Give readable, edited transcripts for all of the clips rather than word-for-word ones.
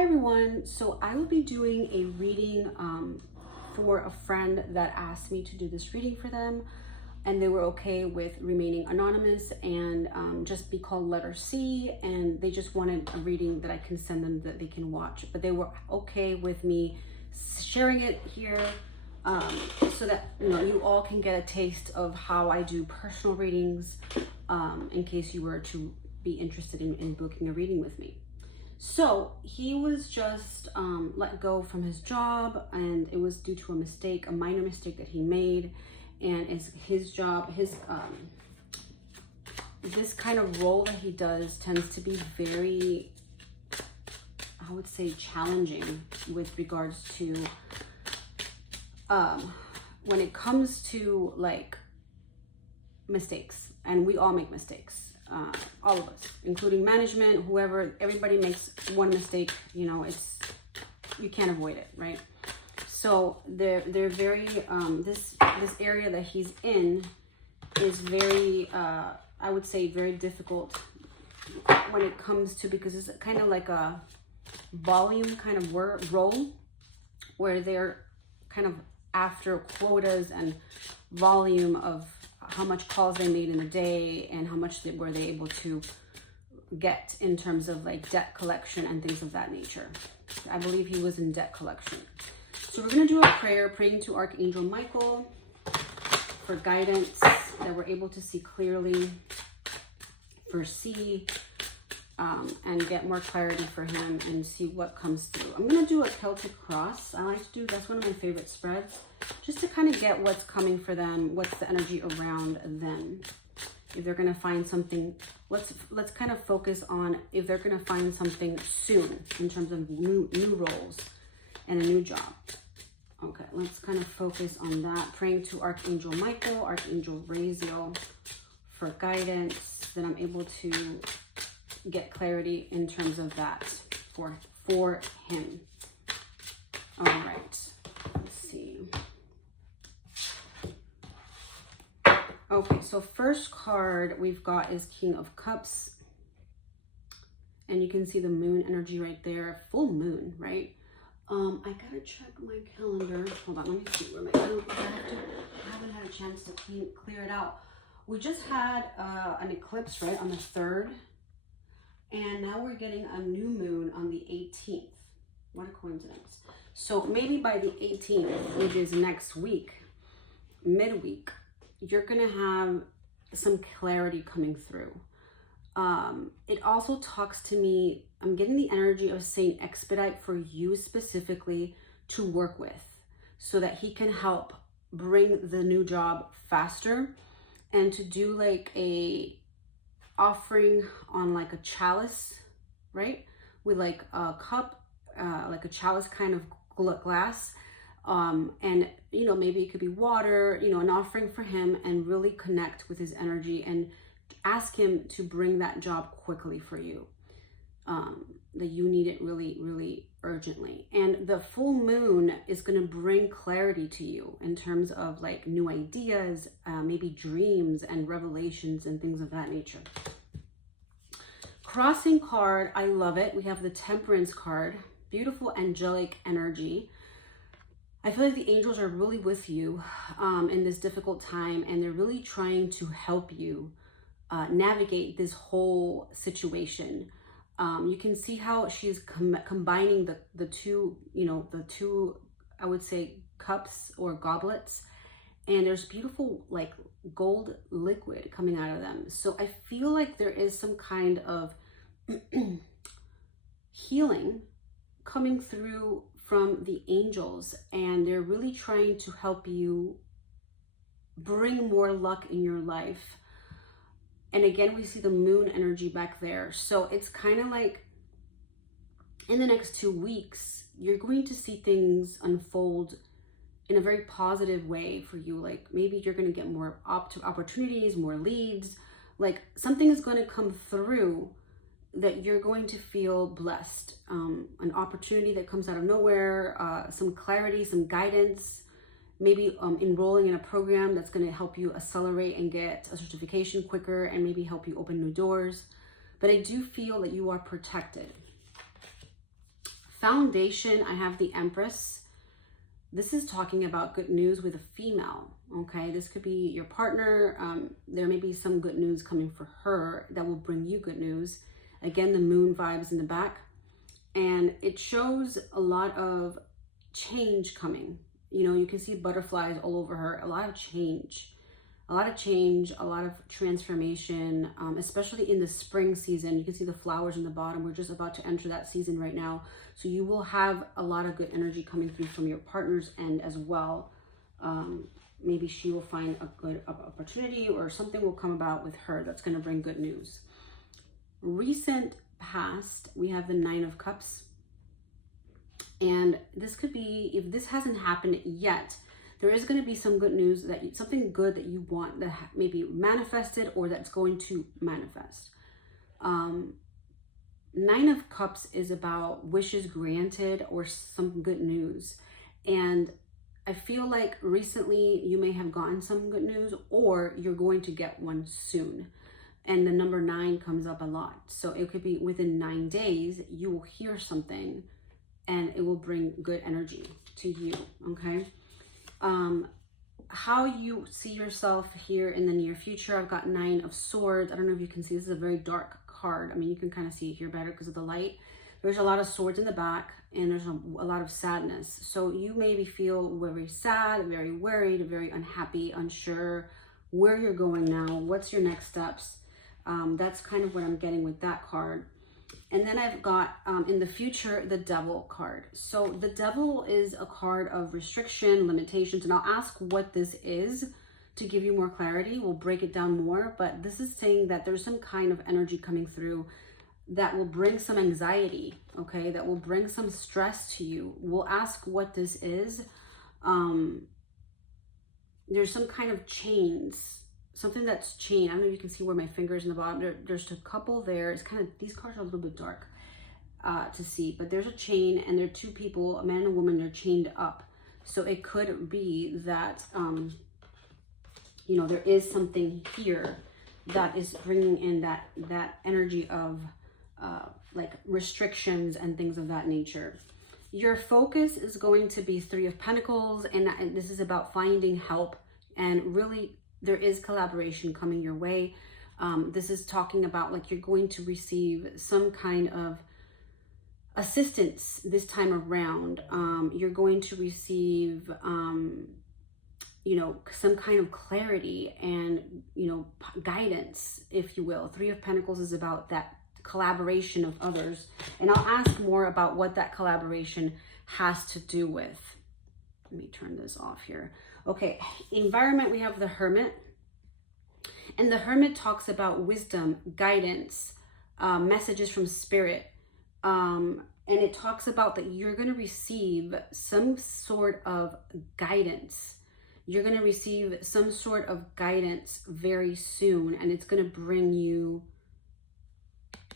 Hi everyone, so I will be doing a reading for a friend that asked me to do this reading for them, and they were okay with remaining anonymous and just be called letter C, and they just wanted a reading that I can send them that they can watch, but they were okay with me sharing it here so that you all can get a taste of how I do personal readings in case you were to be interested in booking a reading with me. So he was just let go from his job, and it was due to a mistake, a minor mistake that he made. And it's his job, this kind of role that he does tends to be very, I would say, challenging with regards to when it comes to like mistakes, and we all make mistakes. All of us, including management, whoever, everybody makes one mistake, you can't avoid it, right? So they're very, this area that he's in is very, I would say very difficult when it comes to, because it's kind of like a volume kind of role where they're kind of after quotas and volume of how much calls they made in a day and how much were they able to get in terms of like debt collection and things of that nature. I believe he was in debt collection. So we're going to do a prayer praying to Archangel Michael for guidance, that we're able to see clearly, foresee, and get more clarity for him and see what comes through. I'm going to do a Celtic cross. I like to do, that's one of my favorite spreads, just to kind of get what's coming for them, what's the energy around them. If they're going to find something, let's kind of focus on if they're going to find something soon in terms of new roles and a new job. Okay, let's kind of focus on that. Praying to Archangel Michael, Archangel Raziel for guidance, that I'm able to get clarity in terms of that for him. All right, let's see. Okay, so first card we've got is King of Cups, and you can see the moon energy right there, full moon, right? I gotta check my calendar. Hold on, let me see where my calendar. I haven't had a chance to clear it out. We just had an eclipse, right, on the 3rd. And now we're getting a new moon on the 18th. What a coincidence. So maybe by the 18th, which is next week, midweek, you're going to have some clarity coming through. It also talks to me, I'm getting the energy of Saint Expedite for you specifically to work with, so that he can help bring the new job faster, and to do like a offering on like a chalice, right? With like a cup, like a chalice kind of glass. And, maybe it could be water, an offering for him, and really connect with his energy and ask him to bring that job quickly for you. That you need it really, really urgently. And the full moon is going to bring clarity to you in terms of like new ideas, maybe dreams and revelations and things of that nature. Crossing card, I love it. We have the Temperance card, beautiful angelic energy. I feel like the angels are really with you in this difficult time, and they're really trying to help you navigate this whole situation. You can see how she's combining the two, I would say, cups or goblets, and there's beautiful like gold liquid coming out of them. So I feel like there is some kind of healing coming through from the angels, and they're really trying to help you bring more luck in your life. And again, we see the moon energy back there. So it's kind of like in the next 2 weeks, you're going to see things unfold in a very positive way for you. Like maybe you're going to get more opportunities, more leads, like something is going to come through that you're going to feel blessed. An opportunity that comes out of nowhere, some clarity, some guidance, maybe enrolling in a program that's going to help you accelerate and get a certification quicker, and maybe help you open new doors. But I do feel that you are protected. Foundation, I have the Empress. This is talking about good news with a female, okay? This could be your partner. There may be some good news coming for her that will bring you good news. Again, the moon vibes in the back. And it shows a lot of change coming. You know, you can see butterflies all over her, a lot of change, a lot of transformation, especially in the spring season. You can see the flowers in the bottom. We're just about to enter that season right now. So you will have a lot of good energy coming through from your partner's end as well. Maybe she will find a good opportunity, or something will come about with her that's going to bring good news. Recent past, we have the Nine of Cups. And this could be, if this hasn't happened yet, there is going to be some good news, something good that you want that maybe manifested or that's going to manifest. Nine of Cups is about wishes granted or some good news. And I feel like recently you may have gotten some good news, or you're going to get one soon. And the number 9 comes up a lot. So it could be within 9 days, you will hear something and it will bring good energy to you, okay? How you see yourself here in the near future, I've got 9 of Swords. I don't know if you can see, this is a very dark card. I mean, you can kind of see it here better because of the light. There's a lot of swords in the back, and there's a lot of sadness. So you maybe feel very sad, very worried, very unhappy, unsure where you're going now, what's your next steps. That's kind of what I'm getting with that card. And then I've got, in the future, the Devil card. So the Devil is a card of restriction, limitations, and I'll ask what this is to give you more clarity. We'll break it down more, but this is saying that there's some kind of energy coming through that will bring some anxiety, okay? That will bring some stress to you. We'll ask what this is. There's some kind of chains, something that's chained. I don't know if you can see where my finger is in the bottom. There's a couple there. It's kind of, these cards are a little bit dark to see, but there's a chain, and there are 2 people, a man and a woman, they're chained up. So it could be that, you know, there is something here that is bringing in that energy of like restrictions and things of that nature. Your focus is going to be 3 of Pentacles, and this is about finding help, and really there is collaboration coming your way. This is talking about like you're going to receive some kind of assistance this time around. You're going to receive, you know, some kind of clarity and, you know, guidance, if you will. 3 of Pentacles is about that collaboration of others. And I'll ask more about what that collaboration has to do with. Let me turn this off here. Okay, environment, we have the Hermit. And the Hermit talks about wisdom, guidance, messages from Spirit. And it talks about that you're going to receive some sort of guidance. You're going to receive some sort of guidance very soon. And it's going to bring you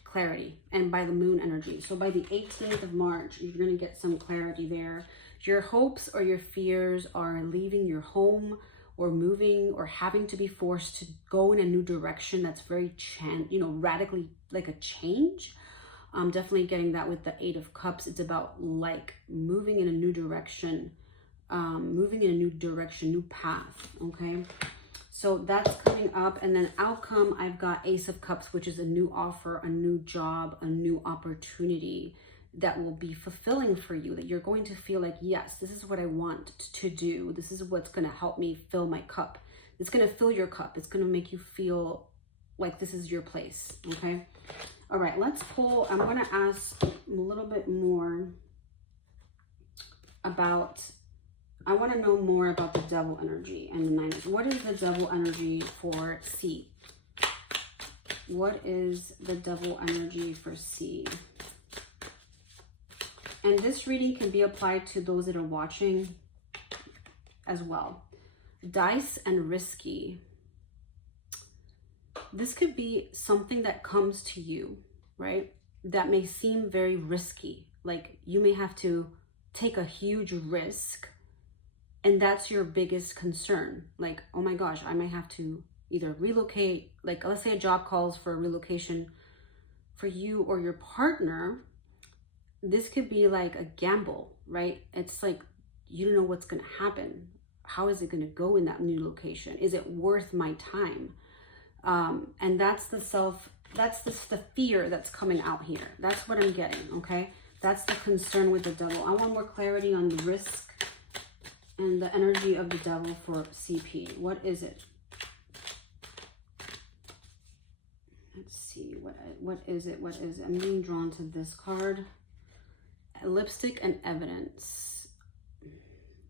clarity, and by the moon energy. So by the 18th of March, you're going to get some clarity there. Your hopes or your fears are leaving your home, or moving, or having to be forced to go in a new direction that's very, you know, radically, like a change. I'm definitely getting that with the 8 of Cups. It's about like moving in a new direction, new path, okay? So that's coming up. And then outcome, I've got Ace of Cups, which is a new offer, a new job, a new opportunity that will be fulfilling for you, that you're going to feel like, yes, this is what I want to do. This is what's going to help me fill my cup. It's going to fill your cup. It's going to make you feel like this is your place, okay? All right, let's pull. I'm going to ask a little bit more about, I want to know more about the Devil energy and the 9. What is the Devil energy for C? What is the Devil energy for C? And this reading can be applied to those that are watching as well. Dice and risky. This could be something that comes to you, right? That may seem very risky. Like you may have to take a huge risk, and that's your biggest concern. Like, oh my gosh, I might have to either relocate. Like let's say a job calls for a relocation for you or your partner. this could be like a gamble, right? It's like, you don't know what's going to happen. How is it going to go in that new location? Is it worth my time? And that's the fear that's coming out here. That's what I'm getting, okay? That's the concern with the devil. I want more clarity on the risk and the energy of the devil for CP. What is it? Let's see, what is it? What is it? I'm being drawn to this card. Lipstick and evidence.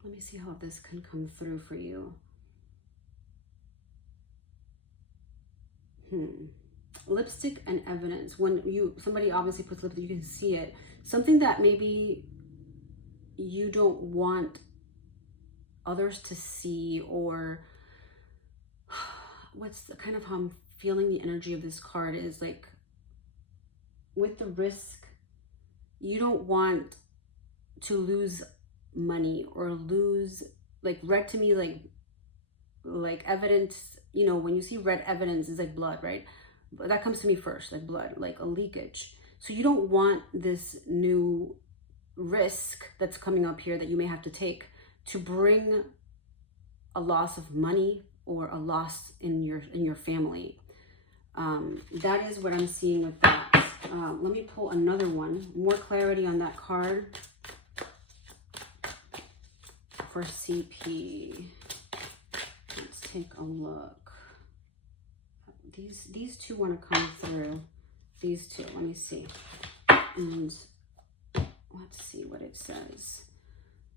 Let me see how this can come through for you. Lipstick and evidence. When somebody obviously puts lipstick, you can see it. Something that maybe you don't want others to see, or what's the kind of how I'm feeling the energy of this card is like, with the risk, you don't want to lose money or lose, like red to me, like evidence, you know, when you see red evidence is like blood, right? But that comes to me first, like blood, like a leakage. So you don't want this new risk that's coming up here that you may have to take to bring a loss of money or a loss in your family. That is what I'm seeing with that. Let me pull another one. More clarity on that card for CP. Let's take a look. These two want to come through. These two, let me see. And let's see what it says.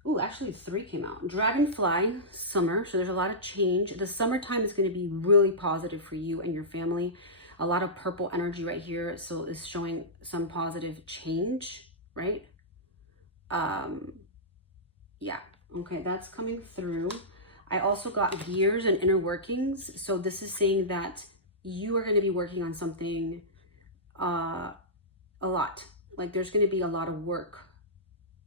Ooh, actually 3 came out. Dragonfly, summer. So there's a lot of change. The summertime is going to be really positive for you and your family. A lot of purple energy right here. So it's showing some positive change, right? Yeah. Okay, that's coming through. I also got gears and inner workings. So this is saying that you are going to be working on something a lot. Like there's going to be a lot of work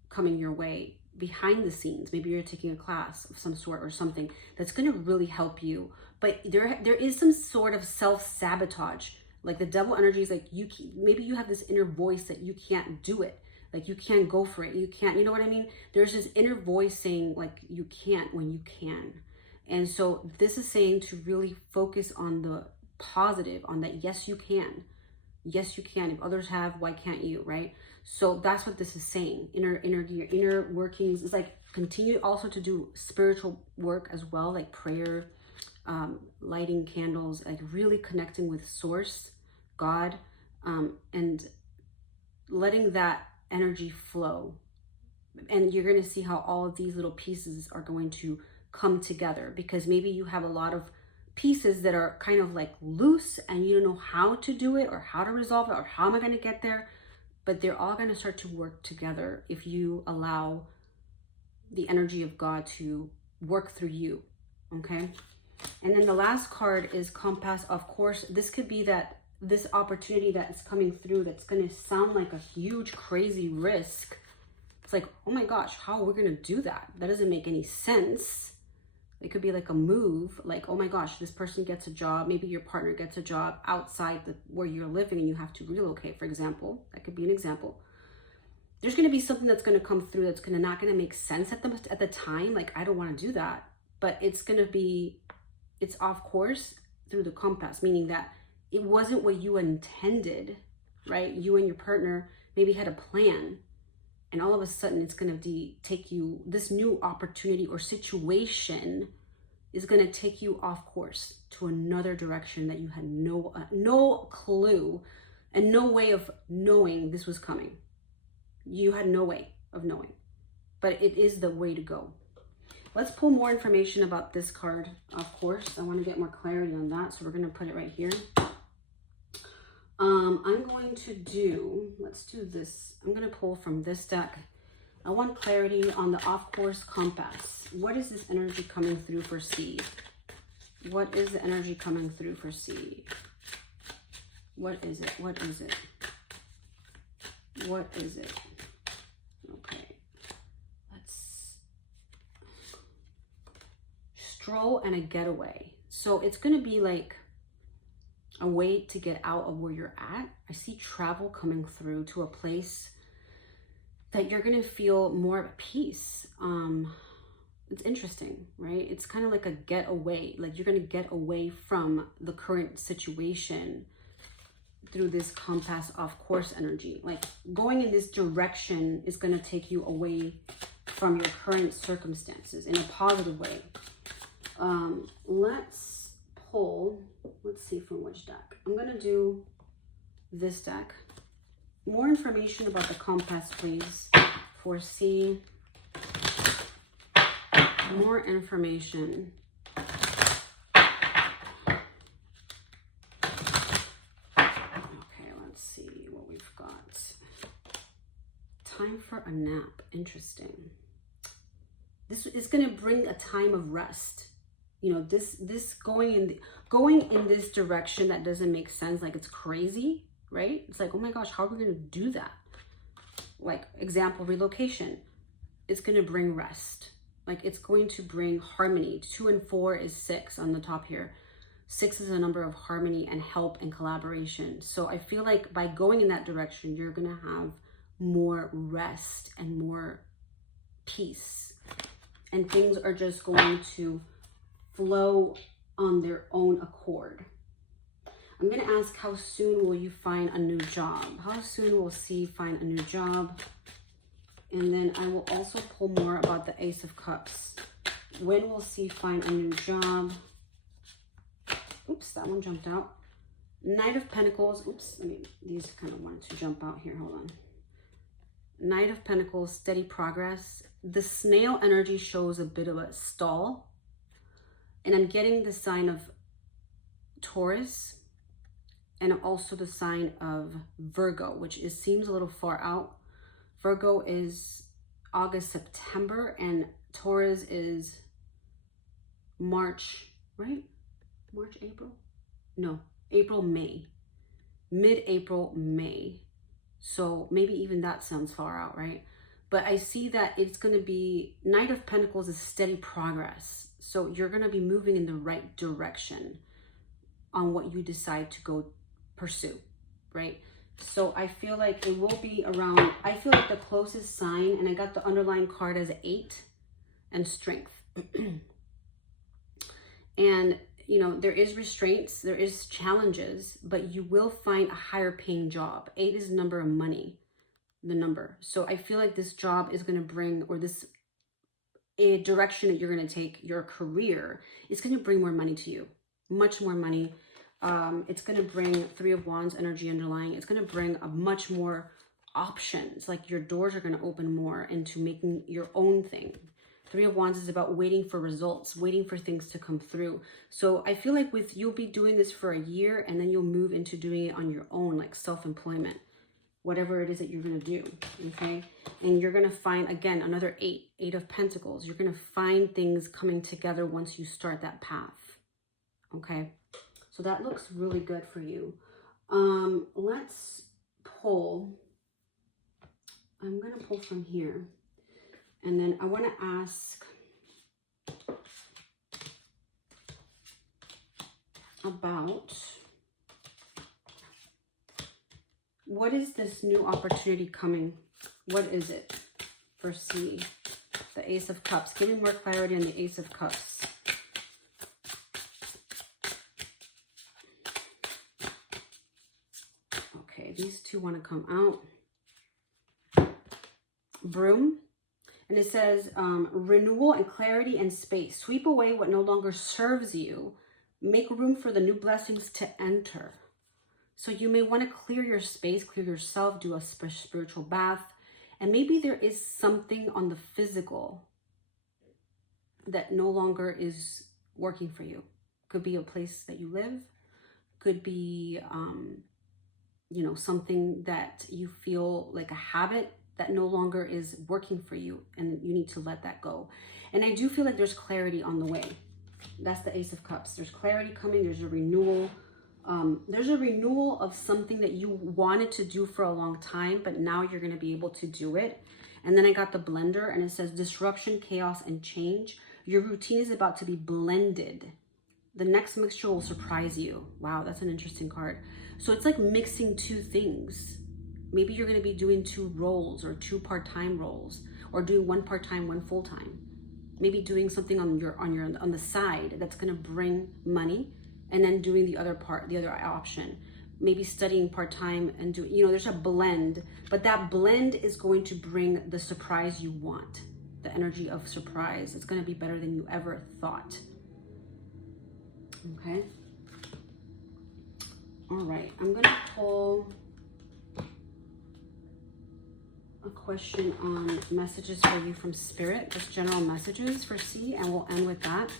coming your way behind the scenes. Maybe you're taking a class of some sort or something that's going to really help you. But there is some sort of self-sabotage. Like the devil energy is like, maybe you have this inner voice that you can't do it. Like you can't go for it. You can't, you know what I mean? There's this inner voice saying like you can't when you can. And so this is saying to really focus on the positive, on that yes you can. Yes you can. If others have, why can't you, right? So that's what this is saying. Inner workings is like continue also to do spiritual work as well, like prayer, lighting candles, like really connecting with source, God, and letting that energy flow. And you're going to see how all of these little pieces are going to come together, because maybe you have a lot of pieces that are kind of like loose and you don't know how to do it or how to resolve it or how am I going to get there, but they're all going to start to work together if you allow the energy of God to work through you. Okay. And then the last card is Compass. Of course, this could be that this opportunity that is coming through that's going to sound like a huge, crazy risk. It's like, oh my gosh, how are we going to do that? That doesn't make any sense. It could be like a move, like, oh my gosh, this person gets a job. Maybe your partner gets a job outside where you're living and you have to relocate, for example. That could be an example. There's going to be something that's going to come through that's not going to make sense at the time. Like, I don't want to do that. But it's off course through the compass, meaning that it wasn't what you intended, right? You and your partner maybe had a plan, and all of a sudden it's going to take you, this new opportunity or situation is going to take you off course to another direction that you had no clue and no way of knowing this was coming. You had no way of knowing, but it is the way to go. Let's pull more information about this card. Of course, I want to get more clarity on that. So we're going to put it right here. I'm going to let's do this. I'm going to pull from this deck. I want clarity on the off-course compass. What is this energy coming through for C? What is the energy coming through for C? What is it? What is it? What is it? Okay. Let's stroll and a getaway. So it's going to be like a way to get out of where you're at. I see travel coming through to a place that you're going to feel more at peace. It's interesting, right? It's kind of like a getaway. Like you're going to get away from the current situation through this compass off course energy. Like going in this direction is going to take you away from your current circumstances in a positive way. Let's pull, let's see from which deck. I'm going to do this deck. More information about the compass, please. Foresee. More information. Okay, let's see what we've got. Time for a nap. Interesting. This is going to bring a time of rest. You know, this going in this direction that doesn't make sense, like it's crazy, right? It's like, oh my gosh, how are we going to do that? Like, example, relocation. It's going to bring rest. Like, it's going to bring harmony. 2 and 4 is 6 on the top here. 6 is a number of harmony and help and collaboration. So I feel like by going in that direction, you're going to have more rest and more peace. And things are just going to flow on their own accord. I'm going to ask, how soon will you find a new job? How soon will C find a new job? And then I will also pull more about the Ace of Cups. When will C find a new job? Oops, that one jumped out. Knight of Pentacles. Oops, I mean, these kind of wanted to jump out here. Hold on. Knight of Pentacles, steady progress. The snail energy shows a bit of a stall. And I'm getting the sign of Taurus and also the sign of Virgo, which seems a little far out. Virgo is August, September, and Taurus is March, right? March, April? No, April, May. Mid-April, May. So maybe even that sounds far out, right? But I see that it's going to be, Knight of Pentacles is steady progress. So you're going to be moving in the right direction on what you decide to go pursue, right? So I feel like it will be around, I feel like the closest sign, and I got the underlying card as 8 and strength. And, you know, there is restraints, there is challenges, but you will find a higher paying job. 8 is the number of money, the number. So I feel like this job is going to bring, or this a direction that you're going to take your career, is going to bring more money to you, much more money. It's going to bring 3 of Wands energy underlying. It's going to bring a much more options. Like your doors are going to open more into making your own thing. 3 of Wands is about waiting for results, waiting for things to come through. So I feel like you'll be doing this for a year, and then you'll move into doing it on your own, like self-employment, whatever it is that you're going to do. Okay. And you're going to find, again, another 8 of Pentacles. You're going to find things coming together once you start that path. Okay. So that looks really good for you. Let's pull. I'm going to pull from here. And then I want to ask about, what is this new opportunity coming? What is it for C? The Ace of Cups. Give me more clarity on the Ace of Cups. Okay, these two want to come out. Broom. And it says, renewal and clarity and space. Sweep away what no longer serves you. Make room for the new blessings to enter. So you may want to clear your space, clear yourself, do a spiritual bath. And maybe there is something on the physical that no longer is working for you. Could be a place that you live. Could be, you know, something that you feel like a habit that no longer is working for you, and you need to let that go. And I do feel like there's clarity on the way. That's the Ace of Cups. There's clarity coming. There's a renewal. There's a renewal of something that you wanted to do for a long time, but now you're going to be able to do it. And then I got the blender, and it says disruption, chaos, and change. Your routine is about to be blended. The next mixture will surprise you. Wow, that's an interesting card. So it's like mixing two things. Maybe you're going to be doing 2 roles or 2 part-time roles, or doing 1 part-time, 1 full-time. Maybe doing something on the side that's going to bring money, and then doing the other option. Maybe studying part-time and doing, you know, there's a blend, but that blend is going to bring the surprise you want. The energy of surprise. It's going to be better than you ever thought. Okay. All right. I'm going to pull a question on messages for you from Spirit, just general messages for C, and we'll end with that.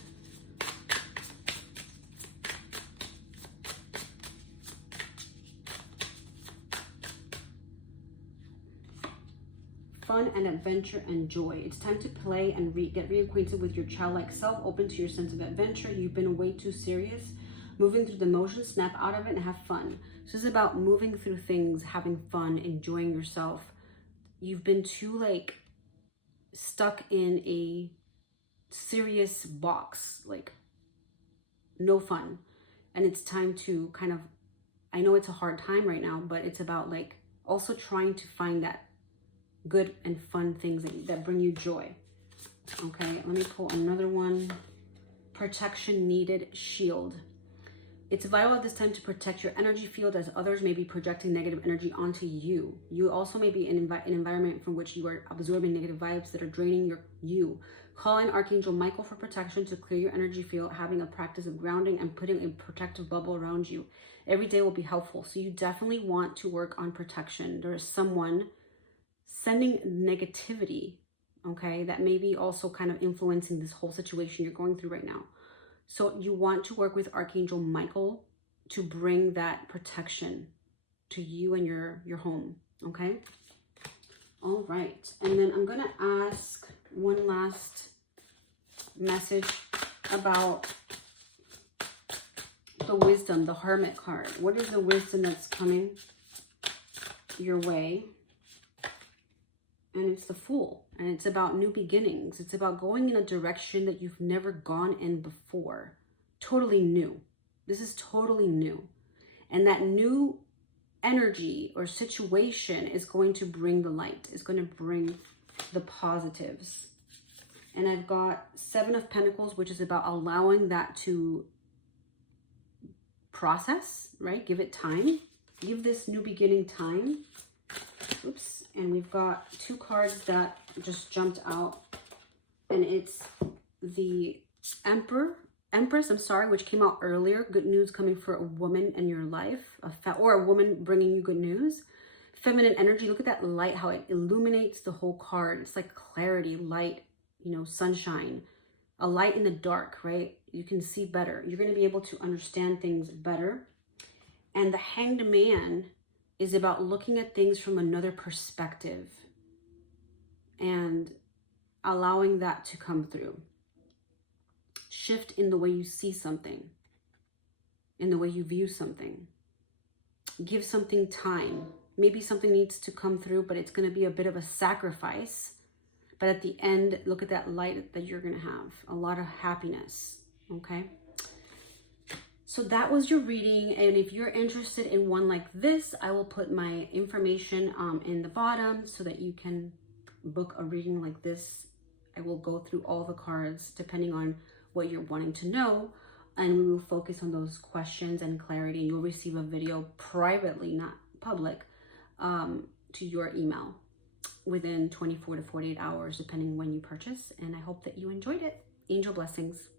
Fun and adventure and joy. It's time to play and get reacquainted with your childlike self, open to your sense of adventure. You've been way too serious, moving through the motions, snap out of it and have fun. So this is about moving through things, having fun, enjoying yourself. You've been too like stuck in a serious box, like no fun. And it's time to kind of, I know it's a hard time right now, but it's about like also trying to find that good and fun things that bring you joy. Okay, let me pull another one. Protection needed, shield. It's vital at this time to protect your energy field, as others may be projecting negative energy onto you. You also may be in an environment from which you are absorbing negative vibes that are draining you. Call in Archangel Michael for protection to clear your energy field, having a practice of grounding and putting a protective bubble around you. Every day will be helpful. So you definitely want to work on protection. There is someone sending negativity, okay, that may be also kind of influencing this whole situation you're going through right now. So you want to work with Archangel Michael to bring that protection to you and your home, okay? All right, and then I'm gonna ask one last message about the wisdom, the Hermit card. What is the wisdom that's coming your way? And it's the Fool, and it's about new beginnings. It's about going in a direction that you've never gone in before. Totally new. This is totally new. And that new energy or situation is going to bring the light. It's going to bring the positives. And I've got 7 of Pentacles, which is about allowing that to process, right? Give it time. Give this new beginning time. Oops. And we've got 2 cards that just jumped out, and it's the Empress, I'm sorry, which came out earlier. Good news coming for a woman in your life, or a woman bringing you good news. Feminine energy, look at that light, how it illuminates the whole card. It's like clarity, light, you know, sunshine, a light in the dark, right? You can see better. You're going to be able to understand things better. And the Hanged Man is about looking at things from another perspective and allowing that to come through. Shift in the way you see something, in the way you view something. Give something time. Maybe something needs to come through, but it's going to be a bit of a sacrifice. But at the end, look at that light that you're going to have. A lot of happiness, okay? So that was your reading, and if you're interested in one like this, I will put my information in the bottom so that you can book a reading like this. I will go through all the cards depending on what you're wanting to know, and we will focus on those questions and clarity, and you'll receive a video privately, not public, to your email within 24 to 48 hours, depending when you purchase, and I hope that you enjoyed it. Angel blessings.